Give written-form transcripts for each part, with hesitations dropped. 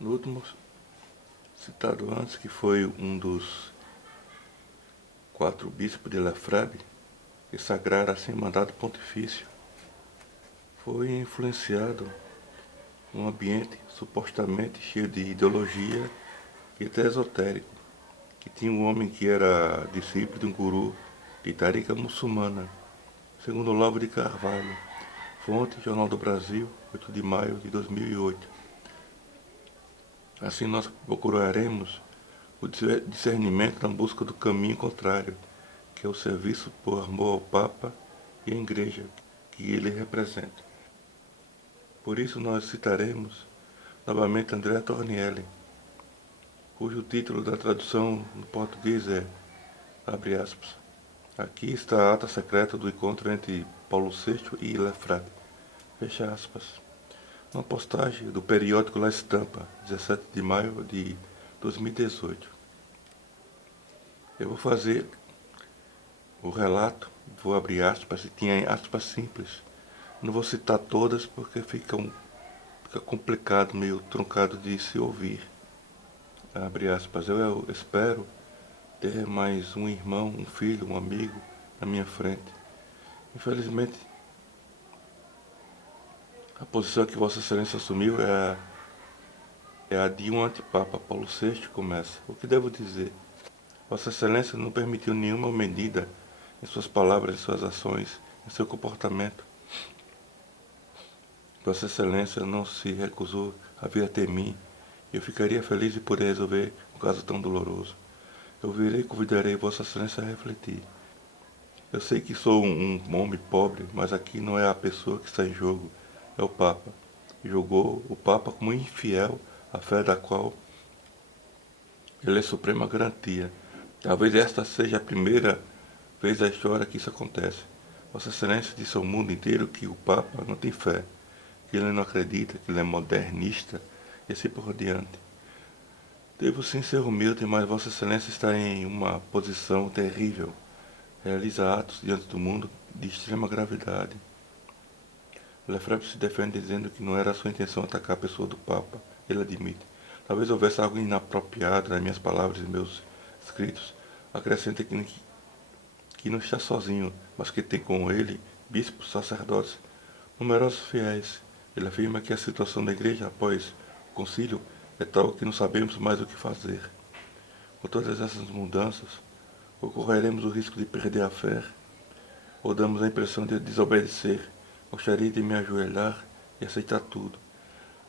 No último citado antes, que foi um dos 4 bispos de Lefebvre, que sagrara sem mandato pontifício, foi influenciado num ambiente supostamente cheio de ideologia e até esotérico, que tinha um homem que era discípulo de um guru de tarica muçulmana, segundo Olavo de Carvalho, fonte Jornal do Brasil, 8 de maio de 2008. Assim nós procuraremos o discernimento na busca do caminho contrário, que é o serviço por amor ao Papa e à Igreja que ele representa. Por isso nós citaremos novamente Andrea Tornielli, cujo título da tradução no português é, abre aspas, aqui está a ata secreta do encontro entre Paulo VI e Lefebvre, fecha aspas. Uma postagem do periódico La Estampa, 17 de maio de 2018. Eu vou fazer o relato, vou abrir aspas e tinha aspas simples. Não vou citar todas porque fica complicado, meio truncado de se ouvir. Abre aspas, eu espero ter mais um irmão, um filho, um amigo na minha frente. Infelizmente, a posição que Vossa Excelência assumiu é a de um antipapa, Paulo VI começa. O que devo dizer? Vossa Excelência não permitiu nenhuma medida em suas palavras, em suas ações, em seu comportamento. Vossa Excelência não se recusou a vir até mim, e eu ficaria feliz de poder resolver um caso tão doloroso. Eu virei e convidarei Vossa Excelência a refletir. Eu sei que sou um homem pobre, mas aqui não é a pessoa que está em jogo, é o Papa. Julgou o Papa como infiel à fé da qual ele é suprema garantia. Talvez esta seja a primeira vez da história que isso acontece. Vossa Excelência disse ao mundo inteiro que o Papa não tem fé, que ele não acredita, que ele é modernista, e assim por diante. Devo sim ser humilde, mas Vossa Excelência está em uma posição terrível. Realiza atos diante do mundo de extrema gravidade. Lefebvre se defende dizendo que não era sua intenção atacar a pessoa do Papa. Ele admite. Talvez houvesse algo inapropriado nas minhas palavras e meus escritos. Acrescenta que não está sozinho, mas que tem com ele bispos, sacerdotes, numerosos fiéis. Ele afirma que a situação da igreja após o concílio é tal que não sabemos mais o que fazer. Com todas essas mudanças, ocorreremos o risco de perder a fé, ou damos a impressão de desobedecer. Gostaria de me ajoelhar e aceitar tudo,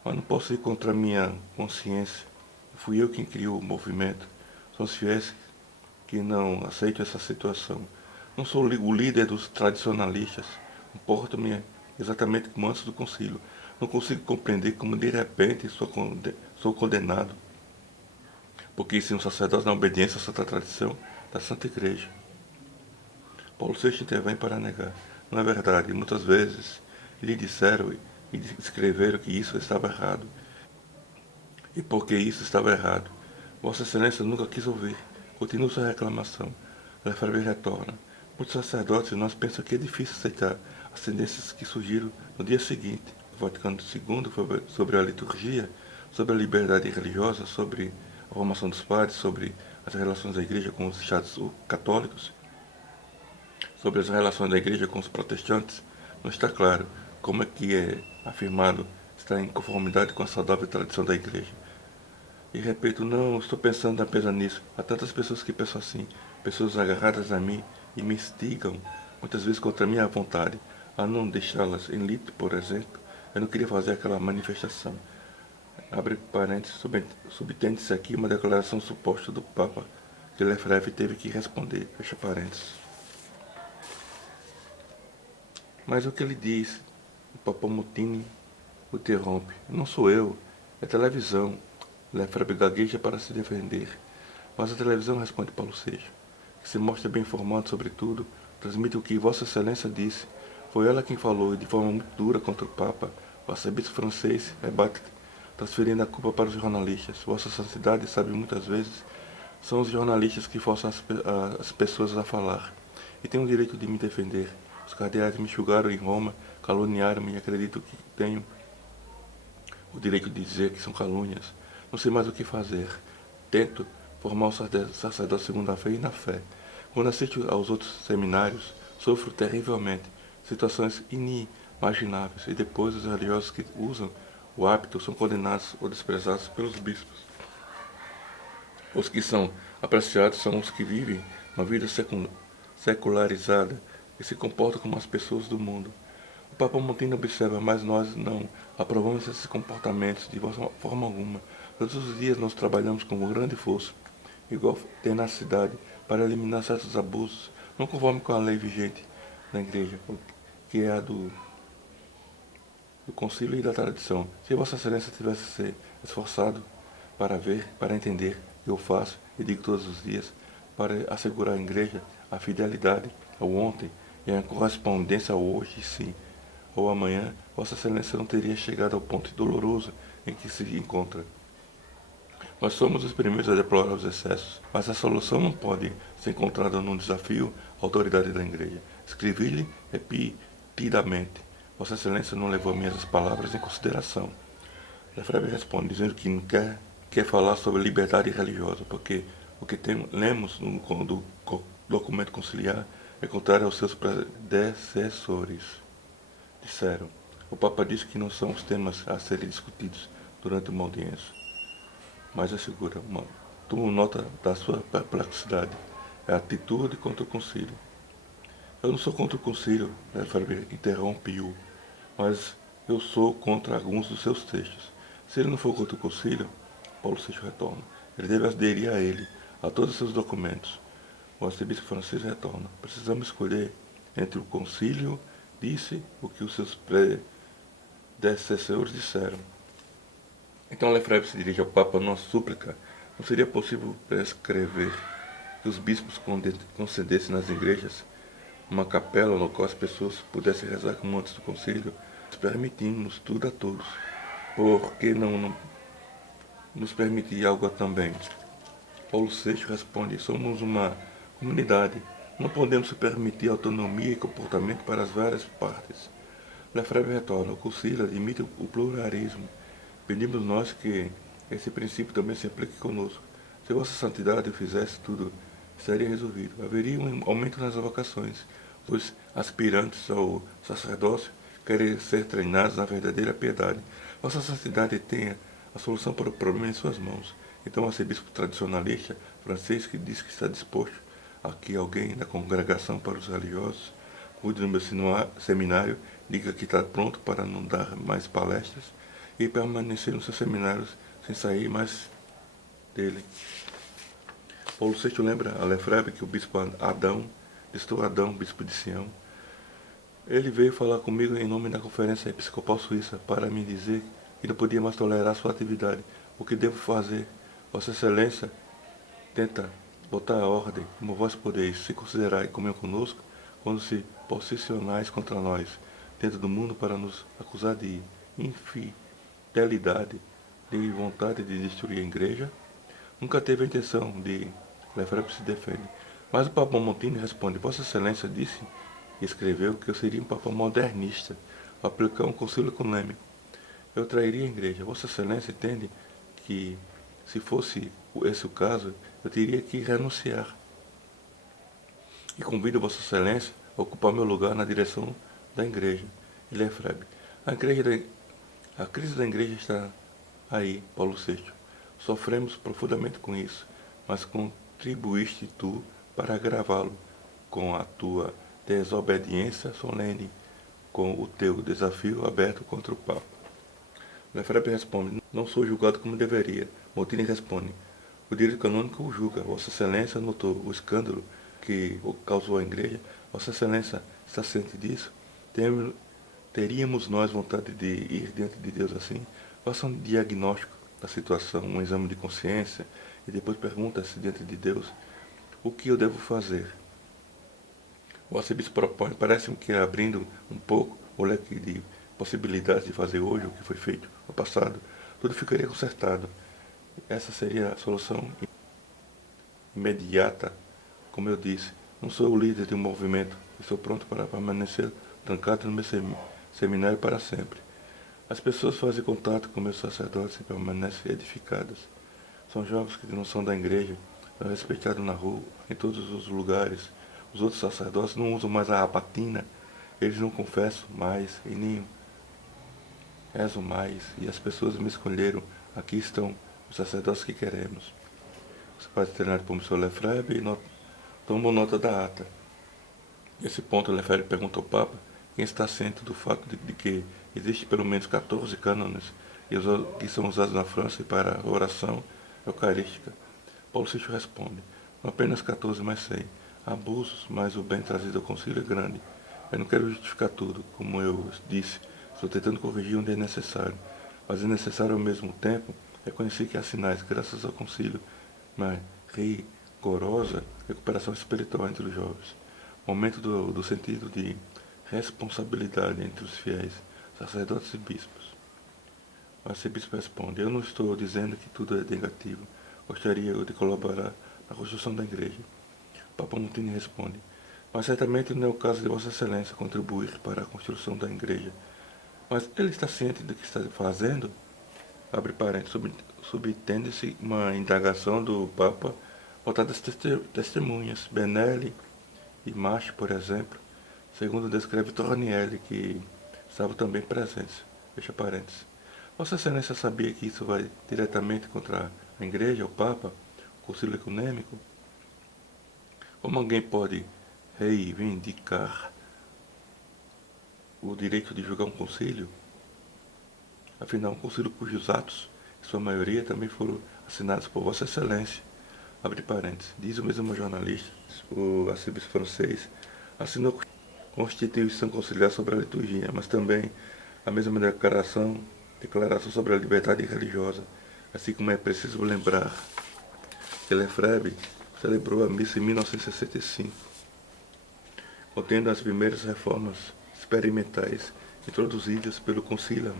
mas não posso ir contra a minha consciência. Fui eu quem criou o movimento. São os fiéis que não aceitam essa situação. Não sou o líder dos tradicionalistas. Comporto-me exatamente como antes do concílio. Não consigo compreender como de repente sou condenado porque se um sacerdote na obediência à santa tradição da Santa Igreja. Paulo VI intervém para negar. Não é verdade. Muitas vezes lhe disseram e escreveram que isso estava errado. E porque isso estava errado, Vossa Excelência nunca quis ouvir. Continua sua reclamação. Lefebvre retorna. Muitos sacerdotes e nós pensam que é difícil aceitar as tendências que surgiram no dia seguinte. O Vaticano II sobre a liturgia, sobre a liberdade religiosa, sobre a formação dos padres, sobre as relações da igreja com os estados católicos, sobre as relações da igreja com os protestantes. Não está claro como é que é afirmado estar em conformidade com a saudável tradição da igreja. E repito, não estou pensando apenas nisso. Há tantas pessoas que pensam assim, pessoas agarradas a mim e me instigam, muitas vezes contra a minha vontade, a não deixá-las em Lite, por exemplo. Eu não queria fazer aquela manifestação. Abre parênteses, subtende-se aqui uma declaração suposta do Papa, que Lefebvre teve que responder, fecha parênteses. Mas o que ele diz, o Papa Mutini o interrompe. Não sou eu, é televisão. Lefebvre gagueja para se defender, mas a televisão responde Paulo VI, que se mostra bem informado sobre tudo, transmite o que Vossa Excelência disse. Foi ela quem falou, e de forma muito dura contra o Papa. O arcebispo francês rebate, transferindo a culpa para os jornalistas. Vossa Santidade sabe muitas vezes, são os jornalistas que forçam as pessoas a falar, e tenho o direito de me defender. Os cardeais me julgaram em Roma, caluniaram-me e acredito que tenho o direito de dizer que são calúnias. Não sei mais o que fazer. Tento formar o sacerdote segundo a fé e na fé. Quando assisto aos outros seminários, sofro terrivelmente situações inimagináveis e depois os religiosos que usam o hábito são condenados ou desprezados pelos bispos. Os que são apreciados são os que vivem uma vida secularizada e se comportam como as pessoas do mundo. O Papa Montini observa, mas nós não aprovamos esses comportamentos de forma alguma. Todos os dias nós trabalhamos com grande força, igual tenacidade, para eliminar certos abusos, não conforme com a lei vigente na Igreja, que é a do concílio e da tradição. Se Vossa Excelência tivesse se esforçado para ver, para entender, eu faço e digo todos os dias, para assegurar à Igreja a fidelidade ao ontem e a correspondência ao hoje, sim, ou amanhã, Vossa Excelência não teria chegado ao ponto doloroso em que se encontra. Nós somos os primeiros a deplorar os excessos, mas a solução não pode ser encontrada num desafio à autoridade da Igreja. Escrevi-lhe repetidamente. Vossa Excelência não levou minhas palavras em consideração. Lefebvre responde, dizendo que não quer falar sobre liberdade religiosa, porque o que lemos no documento conciliar é contrário aos seus predecessores. Disseram. O Papa disse que não são os temas a serem discutidos durante uma audiência. Mas assegura, tomo nota da sua perplexidade. É a atitude contra o concílio. Eu não sou contra o concílio, Lefebvre interrompeu, mas eu sou contra alguns dos seus textos. Se ele não for contra o concílio, Paulo VI retorna. Ele deve aderir a ele, a todos os seus documentos. O arcebispo Francisco retorna. Precisamos escolher entre o concílio, disse o que os seus predecessores disseram. Então Lefebvre se dirige ao Papa numa súplica. Não seria possível prescrever que os bispos concedessem nas igrejas uma capela no qual as pessoas pudessem rezar como antes do concílio? Permitimos tudo a todos. Por que não nos permitir algo também? Paulo VI responde, somos uma comunidade. Não podemos permitir autonomia e comportamento para as várias partes. Lefebvre retorna, o concílio admite o pluralismo. Pedimos nós que esse princípio também se aplique conosco. Se Vossa Santidade fizesse tudo, estaria resolvido. Haveria um aumento nas vocações. Os aspirantes ao sacerdócio querem ser treinados na verdadeira piedade. Vossa Santidade tenha a solução para o problema em suas mãos. Então o arcebispo tradicionalista francês que diz que está disposto a que alguém da congregação para os religiosos cuide do meu seminário, diga que está pronto para não dar mais palestras e permanecer nos seus seminários sem sair mais dele. Paulo VI lembra a Lefebvre que o bispo estou Adão, bispo de Sião, ele veio falar comigo em nome da Conferência Episcopal Suíça para me dizer que não podia mais tolerar sua atividade. O que devo fazer? Vossa Excelência tenta botar a ordem, como vós podeis se considerar e comer conosco, quando se posicionais contra nós, dentro do mundo, para nos acusar de infidelidade, de vontade de destruir a igreja? Nunca teve a intenção de... Lefebvre se defende. Mas o Papa Montini responde, Vossa Excelência disse e escreveu que eu seria um Papa modernista, ao aplicar um concílio econômico. Eu trairia a igreja. Vossa Excelência entende que, se fosse esse o caso, eu teria que renunciar. E convido Vossa Excelência a ocupar meu lugar na direção da igreja. E Lefebvre, a crise da igreja está aí, Paulo VI. Sofremos profundamente com isso, mas contribuíste tu para agravá-lo com a tua desobediência solene, com o teu desafio aberto contra o Papa. Lefebvre responde, não sou julgado como deveria. Montini responde, o direito canônico o julga. Vossa Excelência notou o escândalo que causou a igreja. Vossa Excelência está ciente disso? Teríamos nós vontade de ir diante de Deus assim? Faça um diagnóstico da situação, um exame de consciência, e depois pergunta-se diante de Deus, o que eu devo fazer? O arcebispo propõe, parece-me que abrindo um pouco o leque de possibilidades de fazer hoje o que foi feito no passado, tudo ficaria consertado. Essa seria a solução imediata. Como eu disse, não sou o líder de um movimento, estou pronto para permanecer trancado no meu seminário para sempre. As pessoas fazem contato com meus sacerdotes e permanecem edificadas. São jovens que não são da igreja, são respeitados na rua, em todos os lugares. Os outros sacerdotes não usam mais a batina, eles não confessam mais e nem rezam mais. E as pessoas me escolheram. Aqui estão os sacerdotes que queremos. Os pais treinados por Mr. Lefebvre e tomam nota da ata. Nesse ponto, Lefebvre pergunta ao Papa quem está ciente do fato de que existe pelo menos 14 cânones que são usados na França para a oração eucarística. Paulo VI responde: não apenas 14, mas 100. Há abusos, mas o bem trazido ao concílio é grande. Eu não quero justificar tudo, como eu disse, estou tentando corrigir onde é necessário, mas é necessário ao mesmo tempo reconhecer que há sinais, graças ao concílio, uma rigorosa recuperação espiritual entre os jovens. Momento do sentido de responsabilidade entre os fiéis, sacerdotes e bispos. O arcebispo responde: eu não estou dizendo que tudo é negativo. Gostaria de colaborar na construção da igreja. Papa Montini responde: mas certamente não é o caso de Vossa Excelência contribuir para a construção da igreja. Mas ele está ciente do que está fazendo? Abre parênteses, subtende-se uma indagação do Papa voltada às testemunhas. Benelli e Machi, por exemplo, segundo descreve Tornielli, que estavam também presentes. Fecha parênteses. Vossa Excelência sabia que isso vai diretamente contra a Igreja, o Papa, o Concílio Ecumênico? Como alguém pode reivindicar o direito de julgar um concílio? Afinal, um concílio cujos atos, em sua maioria, também foram assinados por Vossa Excelência. Abre parênteses. Diz o mesmo jornalista, o arcebispo francês assinou a Constituição Conciliar sobre a liturgia, mas também a mesma declaração sobre a liberdade religiosa, assim como é preciso lembrar que Lefebvre celebrou a missa em 1965, contendo as primeiras reformas experimentais introduzidas pelo concílio,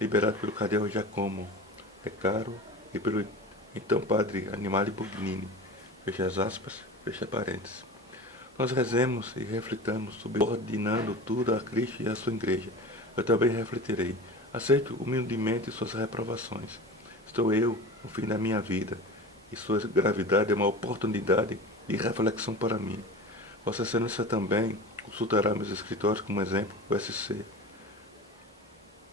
liberado pelo cardeal Giacomo Beccaro e pelo então padre Animale Bugnini, fecha as aspas, fecha parênteses. Nós rezemos e reflitamos sobre ordenando tudo a Cristo e a sua igreja. Eu também refletirei. Aceito humildemente suas reprovações. Estou eu, no fim da minha vida, e sua gravidade é uma oportunidade de reflexão para mim. Vossa Excelência também consultará meus escritórios como exemplo, o SC.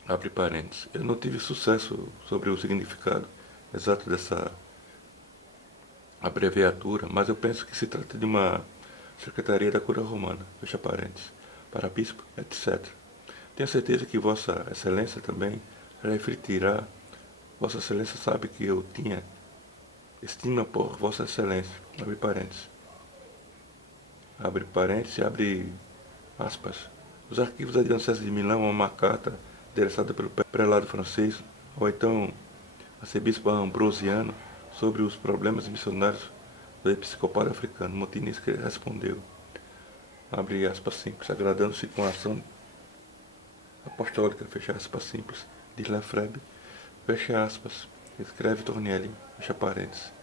Abre parênteses. Eu não tive sucesso sobre o significado exato dessa abreviatura, mas eu penso que se trata de uma Secretaria da Cura Romana, fecha parênteses, para bispo, etc. Tenho certeza que Vossa Excelência também refletirá. Vossa Excelência sabe que eu tinha estima por Vossa Excelência, abre parênteses, abre aspas. Os arquivos da Diocese de Milão há uma carta endereçada pelo prelado francês, ou então arcebispo Ambrosiano, sobre os problemas missionários do episcopado africano. Montini respondeu, abre aspas simples, agradando-se com a ação apostólica, fecha aspas simples, de Lefebvre, fecha aspas, escreve Tornielli, fecha parênteses,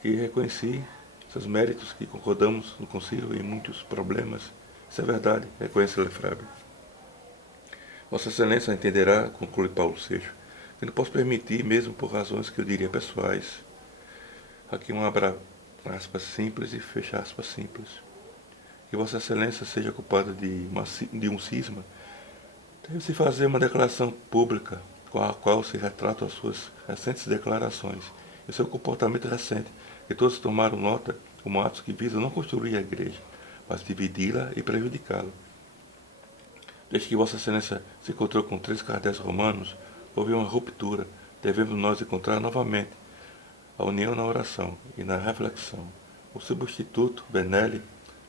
que reconheci seus méritos, que concordamos no concílio em muitos problemas. Isso é verdade, reconhece Lefebvre. Vossa Excelência entenderá, conclui Paulo VI, que não posso permitir, mesmo por razões que eu diria pessoais, aqui um abra aspas simples e fecha aspas simples, que Vossa Excelência seja culpada de um cisma, deve-se fazer uma declaração pública com a qual se retratam as suas recentes declarações e seu comportamento recente, que todos tomaram nota como atos que visam não construir a igreja, mas dividi-la e prejudicá-la. Desde que Vossa Excelência se encontrou com 3 cardeais romanos, houve uma ruptura. Devemos nós encontrar novamente a união na oração e na reflexão. O substituto, Benelli,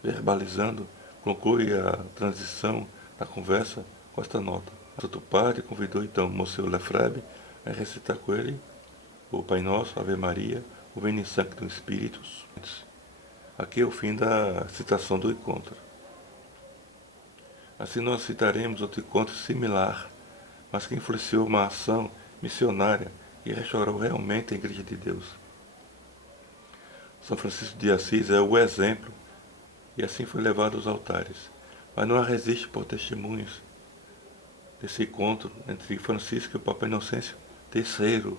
verbalizando, conclui a transição da conversa com esta nota. O Santo Padre convidou então Monsieur Lefebvre a recitar com ele o Pai Nosso, Ave Maria, o Veni Sanctum Spiritus. Aqui é o fim da citação do encontro. Assim nós citaremos outro encontro similar, mas que influenciou uma ação missionária e restaurou realmente a Igreja de Deus. São Francisco de Assis é o exemplo, e assim foi levado aos altares, mas não resiste por testemunhos desse encontro entre Francisco e o Papa Inocêncio III,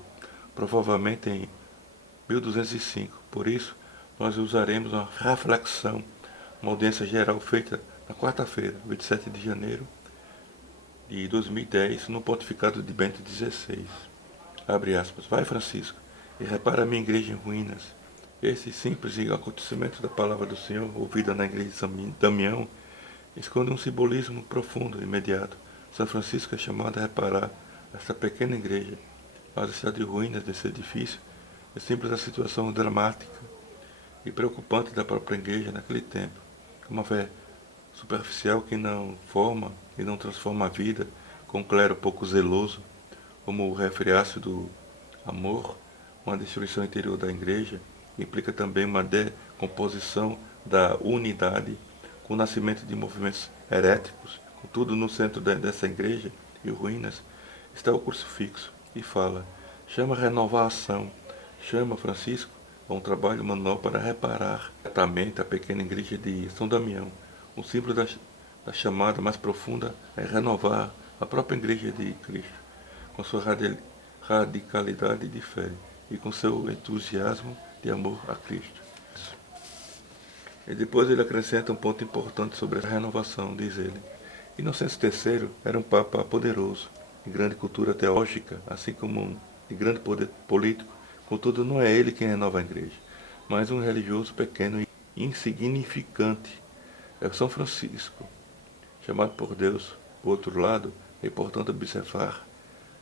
provavelmente em 1205. Por isso, nós usaremos uma reflexão, uma audiência geral feita na quarta-feira, 27 de janeiro de 2010, no pontificado de Bento XVI. Abre aspas. Vai, Francisco, e repara a minha igreja em ruínas. Esse simples acontecimento da palavra do Senhor, ouvida na igreja de Damião, esconde um simbolismo profundo e imediato. São Francisco é chamado a reparar esta pequena igreja, mas está de ruínas desse edifício. É simples a situação dramática e preocupante da própria igreja naquele tempo. Uma fé superficial que não forma e não transforma a vida, com um clero pouco zeloso, como o refriácio do amor, uma destruição interior da igreja, implica também uma decomposição da unidade, com o nascimento de movimentos heréticos. Contudo, no centro dessa igreja e ruínas está o crucifixo e fala: chama a renovação, chama Francisco a um trabalho manual para reparar exatamente a pequena igreja de São Damião. O símbolo da chamada mais profunda é renovar a própria igreja de Cristo, com sua radicalidade de fé e com seu entusiasmo de amor a Cristo. E depois ele acrescenta um ponto importante sobre a renovação, diz ele. Inocêncio III era um papa poderoso, de grande cultura teológica, assim como de grande poder político. Contudo, não é ele quem renova a igreja, mas um religioso pequeno e insignificante. É São Francisco, chamado por Deus. Por outro lado, é importante observar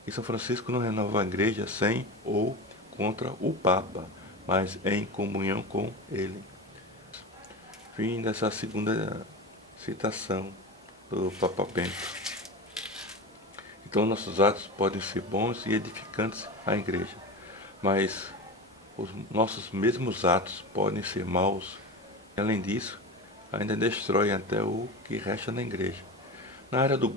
que São Francisco não renova a igreja sem ou contra o Papa, mas em comunhão com ele. Fim dessa segunda citação do Papa Bento. Então nossos atos podem ser bons e edificantes à igreja, mas os nossos mesmos atos podem ser maus. Além disso, ainda destroem até o que resta na igreja. Na área da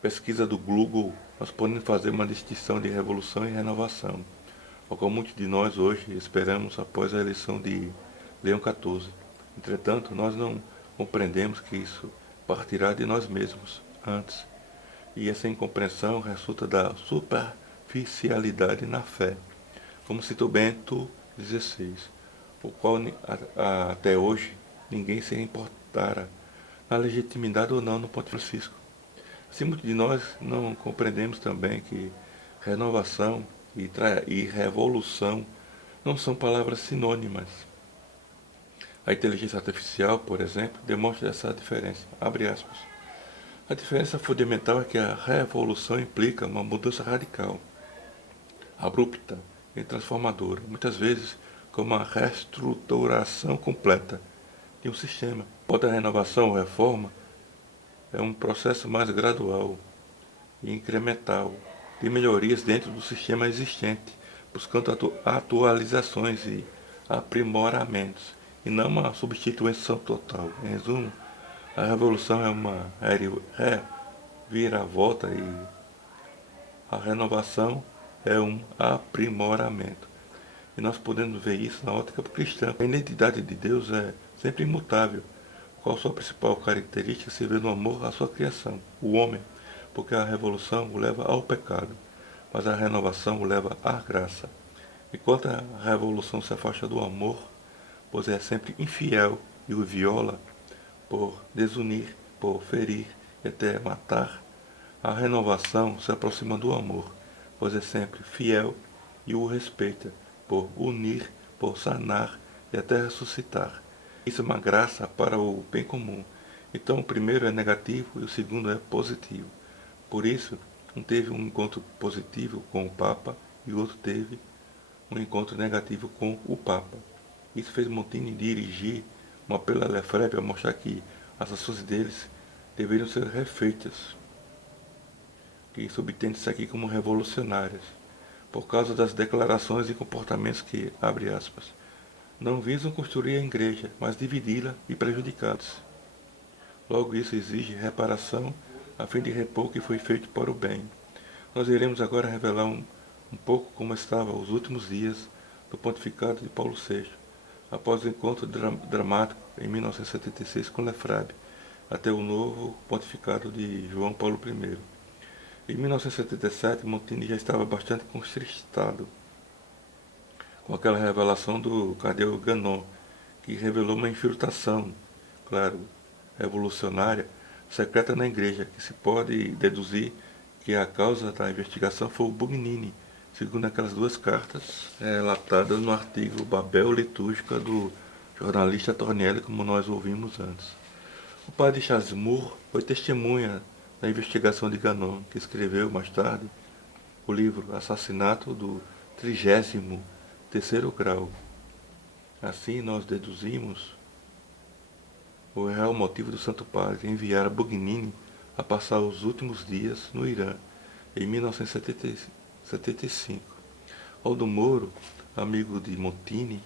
pesquisa do Google, nós podemos fazer uma distinção de revolução e renovação, ao qual muitos de nós hoje esperamos após a eleição de Leão XIV. Entretanto, nós não compreendemos que isso partirá de nós mesmos antes, e essa incompreensão resulta da superficialidade na fé, como citou Bento XVI, o qual até hoje ninguém se importara na legitimidade ou não no Ponto Francisco. Assim, muitos de nós não compreendemos também que renovação e revolução não são palavras sinônimas. A inteligência artificial, por exemplo, demonstra essa diferença. Abre aspas. A diferença fundamental é que a revolução implica uma mudança radical, abrupta e transformadora, muitas vezes como uma reestruturação completa de um sistema. Enquanto a renovação ou reforma é um processo mais gradual e incremental de melhorias dentro do sistema existente, buscando atualizações e aprimoramentos, e não uma substituição total. Em resumo, a revolução é uma reviravolta e a renovação é um aprimoramento. E nós podemos ver isso na ótica cristã. A identidade de Deus é sempre imutável, qual sua principal característica se vê no amor à sua criação, o homem, porque a revolução o leva ao pecado, mas a renovação o leva à graça. Enquanto a revolução se afasta do amor, pois é sempre infiel e o viola, por desunir, por ferir e até matar, a renovação se aproxima do amor, pois é sempre fiel e o respeita, por unir, por sanar e até ressuscitar. Isso é uma graça para o bem comum. Então o primeiro é negativo e o segundo é positivo. Por isso, um teve um encontro positivo com o Papa e o outro teve um encontro negativo com o Papa. Isso fez Montini dirigir um apelo a Lefebvre para mostrar que as ações deles deveriam ser refeitas, que subtende-se aqui como revolucionárias, por causa das declarações e comportamentos que, abre aspas, não visam construir a igreja, mas dividi-la e prejudicá-los. Logo isso exige reparação, a fim de repor o que foi feito para o bem. Nós iremos agora revelar um pouco como estavam os últimos dias do pontificado de Paulo VI, após o encontro dramático em 1976 com Lefebvre, até o novo pontificado de João Paulo I. Em 1977, Montini já estava bastante contristado com aquela revelação do cardeal Ganon, que revelou uma infiltração, claro, revolucionária, secreta na igreja, que se pode deduzir que a causa da investigação foi o Bugnini, segundo aquelas duas cartas relatadas no artigo Babel Litúrgica do jornalista Tornielli, como nós ouvimos antes. O padre Charles Moore foi testemunha da investigação de Ganon, que escreveu mais tarde o livro Assassinato do 33º Grau. Assim nós deduzimos o real motivo do Santo Padre enviar Bugnini a passar os últimos dias no Irã, em 1975. Aldo Moro, amigo de Montini,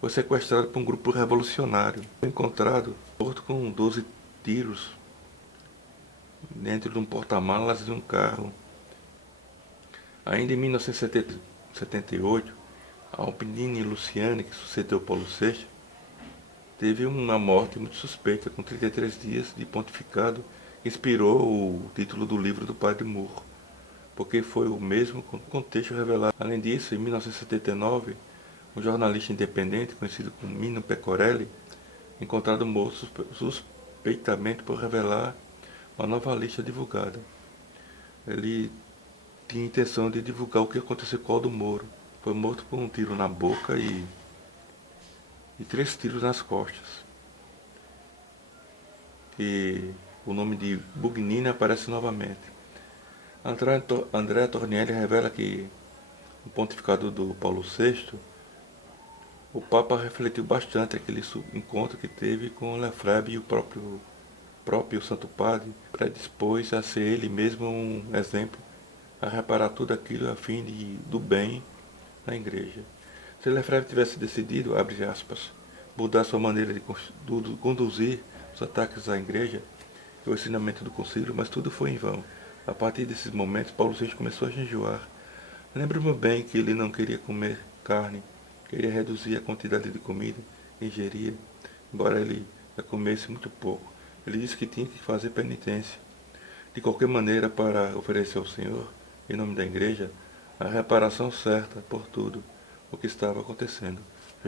foi sequestrado por um grupo revolucionário. Foi encontrado morto com 12 tiros dentro de um porta-malas de um carro. Ainda em 1978, Alpini Luciani, que sucedeu Paulo VI, teve uma morte muito suspeita, com 33 dias de pontificado, que inspirou o título do livro do Padre Moore, porque foi o mesmo contexto revelado. Além disso, em 1979, um jornalista independente, conhecido como Mino Pecorelli, encontrado morto suspeitamente por revelar uma nova lista divulgada. Ele tinha a intenção de divulgar o que aconteceu com Aldo Moro. Foi morto com um tiro na boca e 3 tiros nas costas. E o nome de Bugnini aparece novamente. André Tornielli revela que no pontificado do Paulo VI, o Papa refletiu bastante aquele encontro que teve com Lefebvre, e o próprio Santo Padre predispôs a ser ele mesmo um exemplo, a reparar tudo aquilo a fim do bem na igreja. Se Lefebvre tivesse decidido, abre aspas, mudar sua maneira de conduzir os ataques à igreja e o ensinamento do concílio, mas tudo foi em vão. A partir desses momentos, Paulo VI começou a jejuar. Lembro-me bem que ele não queria comer carne, queria reduzir a quantidade de comida que ingeria, embora ele já comesse muito pouco. Ele disse que tinha que fazer penitência, de qualquer maneira, para oferecer ao Senhor, em nome da igreja, a reparação certa por tudo o que estava acontecendo.